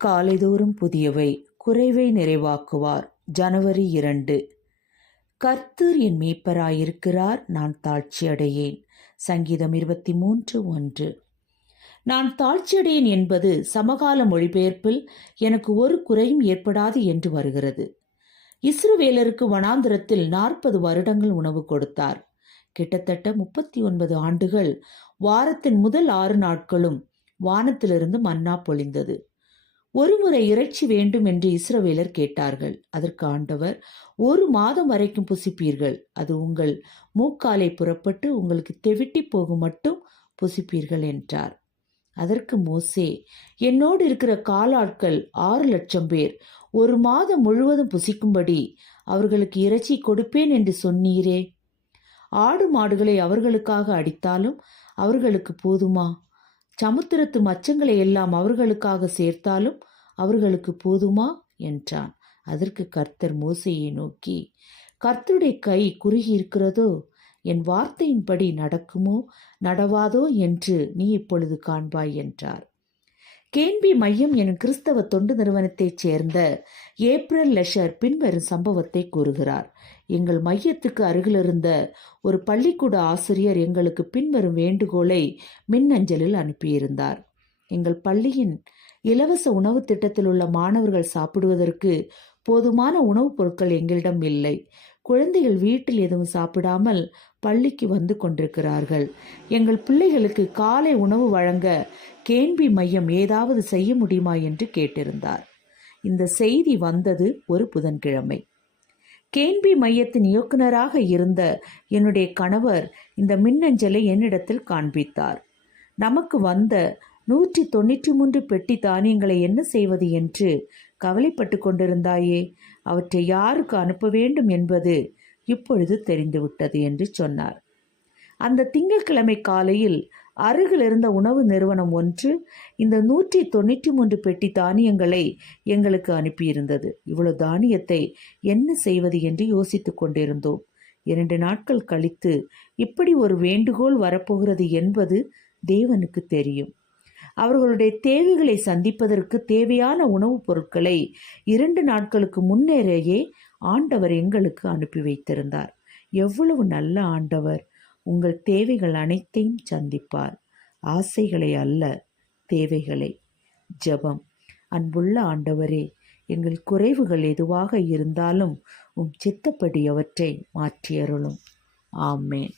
காலைதோறும் புதியவை, குறைவை நிறைவாக்குவார். ஜனவரி 2. கர்த்தர் என் மேய்ப்பராயிருக்கிறார், நான் தாழ்ச்சியடையேன். சங்கீதம் 23:1. நான் தாழ்ச்சியடையேன் என்பது சமகால மொழிபெயர்ப்பில் எனக்கு ஒரு குறையும் ஏற்படாது என்று வருகிறது. இஸ்ரவேலருக்கு வனாந்திரத்தில் 40 வருடங்கள் உணவு கொடுத்தார். கிட்டத்தட்ட 39 ஆண்டுகள் வாரத்தின் முதல் 6 நாட்களும் வானத்திலிருந்து மன்னா பொழிந்தது. ஒருமுறை இறைச்சி வேண்டும் என்று இஸ்ரவேலர் கேட்டார்கள். அதற்கு ஆண்டவர், 1 மாதம் வரைக்கும் புசிப்பீர்கள், அது உங்கள் மூக்காலை புறப்பட்டு உங்களுக்கு தெவிட்டி போகும் மட்டும் புசிப்பீர்கள் என்றார். அதற்கு மோசே, என்னோடு இருக்கிற காலாட்கள் 6 லட்சம் பேர் 1 மாதம் முழுவதும் புசிக்கும்படி அவர்களுக்கு இறைச்சி கொடுப்பேன் என்று சொன்னீரே, ஆடு மாடுகளை அவர்களுக்காக அடித்தாலும் அவர்களுக்கு போதுமா? சமுத்திரத்து மச்சங்களை எல்லாம் அவர்களுக்காக சேர்த்தாலும் அவர்களுக்கு போதுமா என்றான். அதற்கு கர்த்தர் மோசேயை நோக்கி, கர்த்தருடைய கை குறுகி இருக்கிறதோ, என் வார்த்தையின்படி நடக்குமோ நடவாதோ என்று நீ இப்பொழுது காண்பாய் என்றார். கேன்பி மையம் எனும் கிறிஸ்தவ தொண்டு நிறுவனத்தைச் சேர்ந்த ஏப்ரல் லெஷர் பின்வரும் சம்பவத்தை கூறுகிறார். எங்கள் மையத்துக்கு அருகிலிருந்த ஒரு பள்ளிக்கூட ஆசிரியர் எங்களுக்கு பின்வரும் வேண்டுகோளை மின்னஞ்சலில் அனுப்பியிருந்தார். எங்கள் பள்ளியின் இலவச உணவு திட்டத்தில் உள்ள மாணவர்கள் சாப்பிடுவதற்கு போதுமான உணவுப் பொருட்கள் எங்களிடம் இல்லை. குழந்தைகள் வீட்டில் எதுவும் சாப்பிடாமல் பள்ளிக்கு வந்து கொண்டிருக்கிறார்கள். எங்கள் பிள்ளைகளுக்கு காலை உணவு வழங்க கேன்பி மையம் ஏதாவது செய்ய முடியுமா என்று கேட்டிருந்தார். இந்த செய்தி வந்தது ஒரு புதன்கிழமை. கேன்பி மையத்தின் இயக்குநராக இருந்த என்னுடைய கணவர் இந்த மின்னஞ்சலை என்னிடத்தில் காண்பித்தார். நமக்கு வந்த 193 பெட்டி தானியங்களை என்ன செய்வது என்று கவலைப்பட்டு கொண்டிருந்தாயே, அவற்றை யாருக்கு அனுப்ப வேண்டும் என்பது இப்பொழுது தெரிந்துவிட்டது என்று சொன்னார். அந்த திங்கட்கிழமை காலையில் அருகில் இருந்த உணவு நிறுவனம் ஒன்று இந்த 193 பெட்டி தானியங்களை எங்களுக்கு அனுப்பியிருந்தது. இவ்வளவு தானியத்தை என்ன செய்வது என்று யோசித்து கொண்டிருந்தோம். 2 நாட்கள் கழித்து இப்படி ஒரு வேண்டுகோள் வரப்போகிறது என்பது தேவனுக்கு தெரியும். அவர்களுடைய தேவைகளை சந்திப்பதற்கு தேவையான உணவுப் பொருட்களை 2 நாட்களுக்கு முன்னேறையே ஆண்டவர் எங்களுக்கு அனுப்பி வைத்திருந்தார். எவ்வளவு நல்ல ஆண்டவர்! உங்கள் தேவைகள் அனைத்தையும் சந்திப்பார். ஆசைகளை அல்ல, தேவைகளை. ஜெபம். அன்புள்ள ஆண்டவரே, எங்கள் குறைவுகள் எதுவாக இருந்தாலும் உம் சித்தப்படி அவற்றை மாற்றியருளும். ஆமேன்.